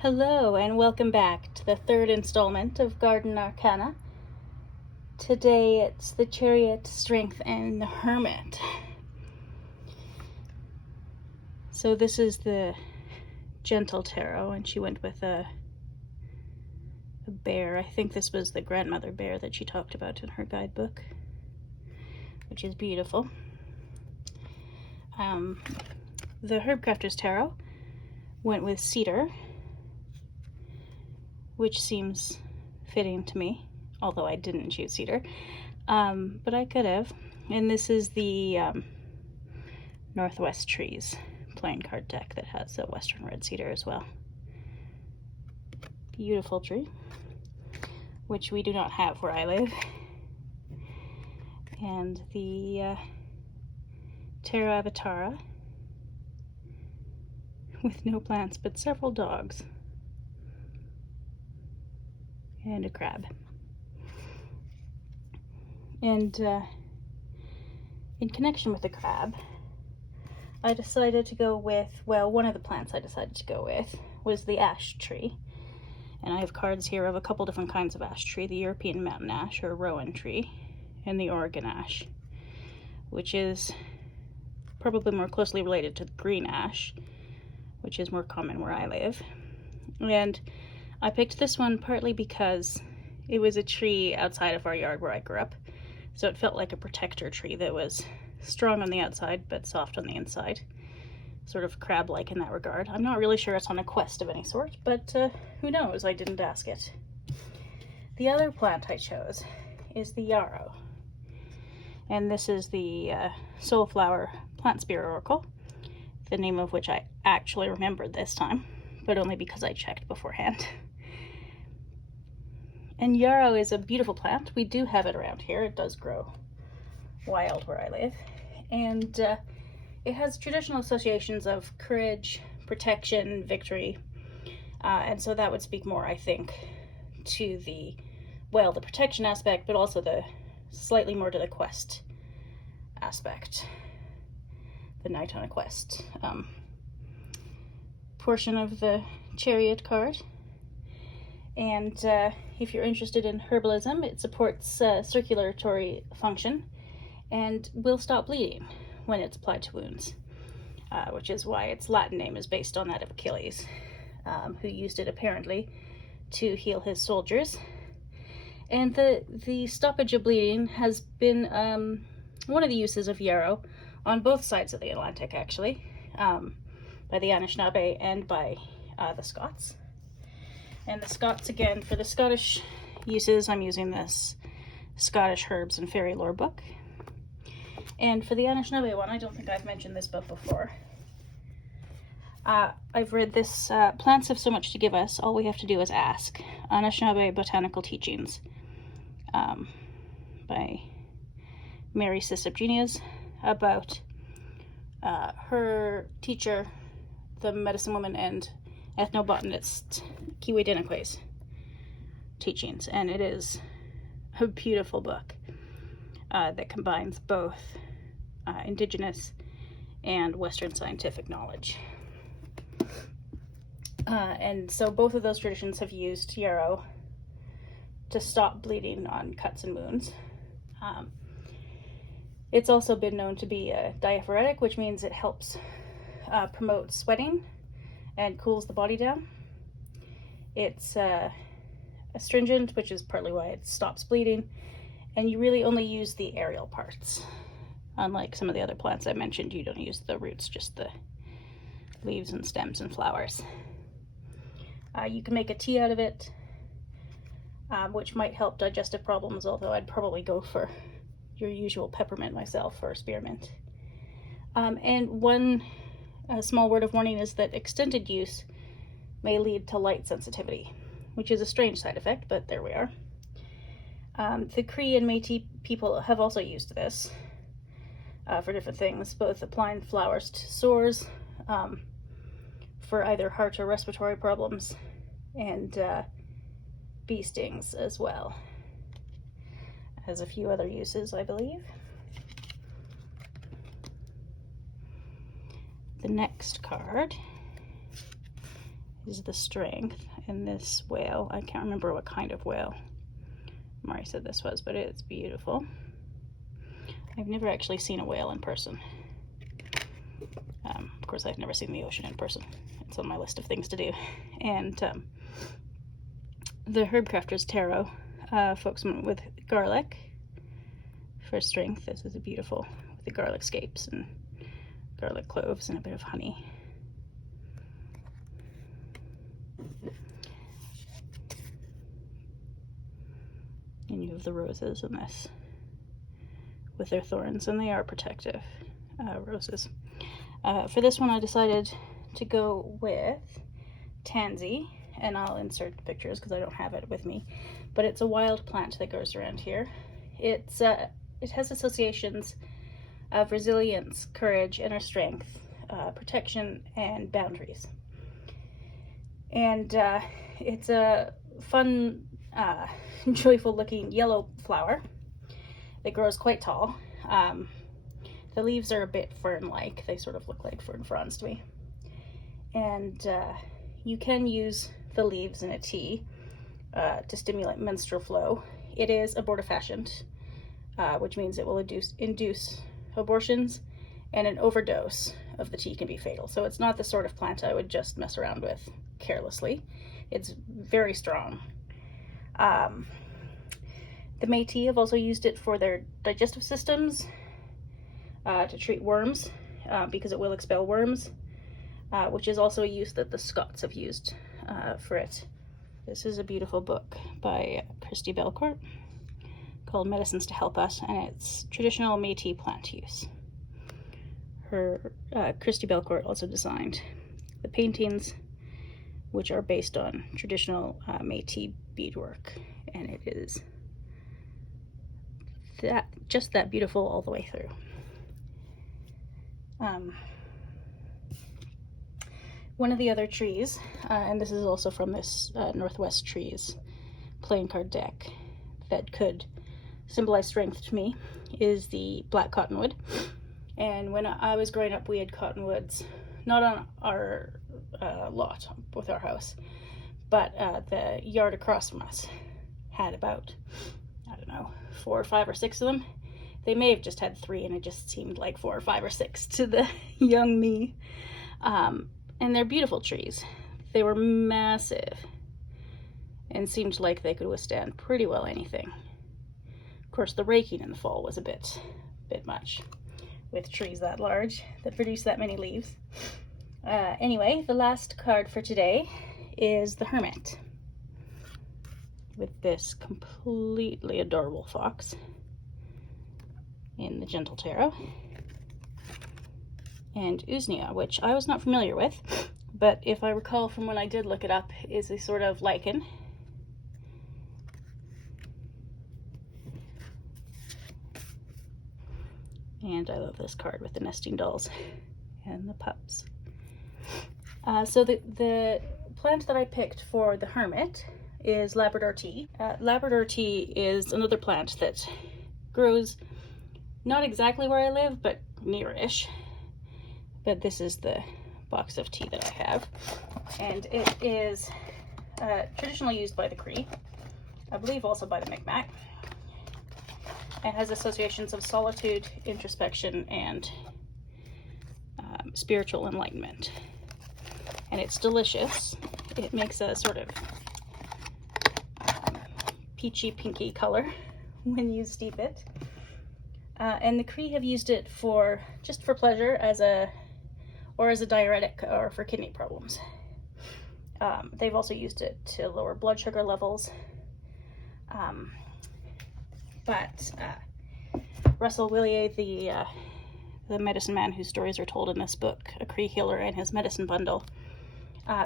Hello and welcome back to the third installment of GardenArcana. Today it's the Chariot, Strength, and the Hermit. So this is the Gentle Tarot, and she went with a bear. I think this was the grandmother bear that she talked about in her guidebook, which is beautiful. The Herbcrafter's Tarot went with cedar, which seems fitting to me, although I didn't choose cedar, but I could have. And this is the Northwest Trees playing card deck that has a Western Red Cedar as well. Beautiful tree, which we do not have where I live. And the Terra Avatara with no plants but several dogs. And a crab. And in connection with the crab, I decided to go with, well, one of the plants I decided to go with was the ash tree. And I have cards here of a couple different kinds of ash tree, the European mountain ash or rowan tree, and the Oregon ash, which is probably more closely related to the green ash, which is more common where I live. And I picked this one partly because it was a tree outside of our yard where I grew up, so it felt like a protector tree that was strong on the outside but soft on the inside, sort of crab-like in that regard. I'm not really sure it's on a quest of any sort, but who knows, I didn't ask it. The other plant I chose is the yarrow, and this is the Soulflower Plant Spirit Oracle, the name of which I actually remembered this time, but only because I checked beforehand. And yarrow is a beautiful plant. We do have it around here. It does grow wild where I live. And it has traditional associations of courage, protection, victory. And so that would speak more, I think, to the protection aspect, but also the slightly more to the quest aspect. The Knight on a Quest portion of the Chariot card. And if you're interested in herbalism, it supports circulatory function and will stop bleeding when it's applied to wounds, which is why its Latin name is based on that of Achilles, who used it apparently to heal his soldiers. And the stoppage of bleeding has been one of the uses of yarrow on both sides of the Atlantic, actually, by the Anishinaabe and by the Scots. And the Scots, again, for the Scottish uses, I'm using this Scottish Herbs and Fairy Lore book. And for the Anishinaabe one, I don't think I've mentioned this book before. I've read this, Plants Have So Much to Give Us, All We Have to Do Is Ask, Anishinaabe Botanical Teachings, by Mary Siisip Geniusz, about her teacher, the medicine woman and ethnobotanist Kiwi Dinakwe's teachings. And it is a beautiful book that combines both indigenous and Western scientific knowledge. And so both of those traditions have used yarrow to stop bleeding on cuts and wounds. It's also been known to be a diaphoretic, which means it helps promote sweating and cools the body down. It's astringent, which is partly why it stops bleeding, and you really only use the aerial parts. Unlike some of the other plants I mentioned, you don't use the roots, just the leaves and stems and flowers. You can make a tea out of it, which might help digestive problems, although I'd probably go for your usual peppermint myself or spearmint. And one small word of warning is that extended use may lead to light sensitivity, which is a strange side effect, but there we are. The Cree and Métis people have also used this for different things, both applying flowers to sores for either heart or respiratory problems, and bee stings as well. It has a few other uses, I believe. The next card is the strength, and this whale, I can't remember what kind of whale Mari said this was, but it's beautiful. I've never actually seen a whale in person. Of course, I've never seen the ocean in person. It's on my list of things to do. And the Herbcrafter's Tarot folks with garlic for strength. This is a beautiful, with the garlic scapes and garlic cloves and a bit of honey. And you have the roses in this with their thorns, and they are protective roses. For this one, I decided to go with tansy, and I'll insert the pictures because I don't have it with me, but it's a wild plant that grows around here. It has associations of resilience, courage, inner strength, protection, and boundaries. And it's a fun, joyful looking yellow flower that grows quite tall. The leaves are a bit fern-like. They sort of look like fern fronds to me. And you can use the leaves in a tea to stimulate menstrual flow. It is abortifacient, which means it will induce abortions, and an overdose of the tea can be fatal. So it's not the sort of plant I would just mess around with carelessly. It's very strong. The Métis have also used it for their digestive systems, to treat worms, because it will expel worms, which is also a use that the Scots have used for it. This is a beautiful book by Christi Belcourt called Medicines to Help Us, and it's traditional Métis plant use. Christi Belcourt also designed the paintings, which are based on traditional Métis beadwork, and it is just that beautiful all the way through. One of the other trees, and this is also from this Northwest Trees playing card deck that could symbolize strength to me, is the black cottonwood. And when I was growing up, we had cottonwoods, not on our lot with our house, but the yard across from us had about, I don't know, 4 or 5 or 6 of them. They may have just had 3, and it just seemed like 4 or 5 or 6 to the young me. And they're beautiful trees. They were massive and seemed like they could withstand pretty well anything. Of course, the raking in the fall was a bit much with trees that large that produce that many leaves. Anyway, the last card for today is the Hermit, with this completely adorable fox in the Gentle Tarot, and Usnea, which I was not familiar with, but if I recall from when I did look it up, is a sort of lichen. And I love this card with the nesting dolls and the pups. So the plant that I picked for the Hermit is Labrador tea. Labrador tea is another plant that grows not exactly where I live, but near-ish. But this is the box of tea that I have, and it is traditionally used by the Cree, I believe also by the Micmac. It has associations of solitude, introspection, and spiritual enlightenment. And it's delicious. It makes a sort of peachy pinky color when you steep it. And the Cree have used it just for pleasure, as a diuretic or for kidney problems. They've also used it to lower blood sugar levels. But Russell Willier, the medicine man whose stories are told in this book, A Cree Healer and His Medicine Bundle,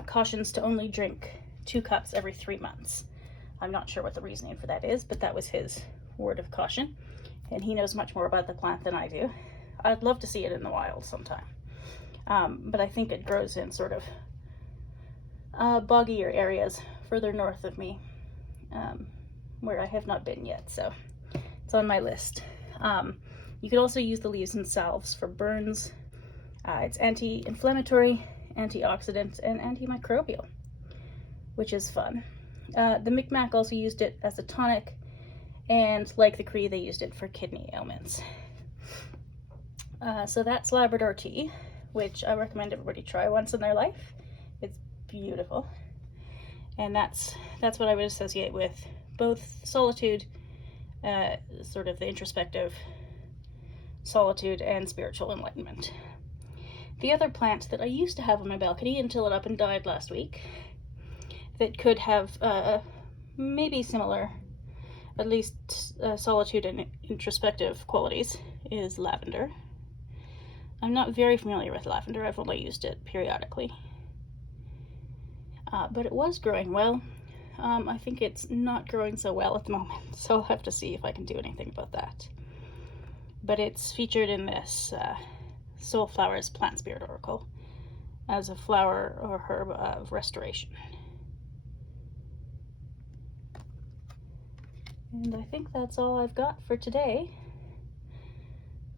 cautions to only drink 2 cups every 3 months. I'm not sure what the reasoning for that is, but that was his word of caution, and he knows much more about the plant than I do. I'd love to see it in the wild sometime, but I think it grows in sort of boggier areas further north of me, where I have not been yet, so it's on my list. You could also use the leaves in salves for burns. It's anti-inflammatory, antioxidant, and antimicrobial. which is fun. The Micmac also used it as a tonic, and like the Cree, they used it for kidney ailments. So that's Labrador tea, which I recommend everybody try once in their life. It's beautiful. And that's what I would associate with both solitude, sort of the introspective solitude, and spiritual enlightenment. The other plant that I used to have on my balcony until it up and died last week, that could have maybe similar, at least solitude and introspective qualities, is lavender. I'm not very familiar with lavender. I've only used it periodically. But it was growing well. I think it's not growing so well at the moment, so I'll have to see if I can do anything about that. But it's featured in this Soulflower's Plant Spirit Oracle as a flower or herb of restoration. And I think that's all I've got for today.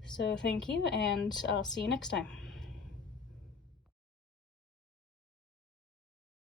So thank you, and I'll see you next time.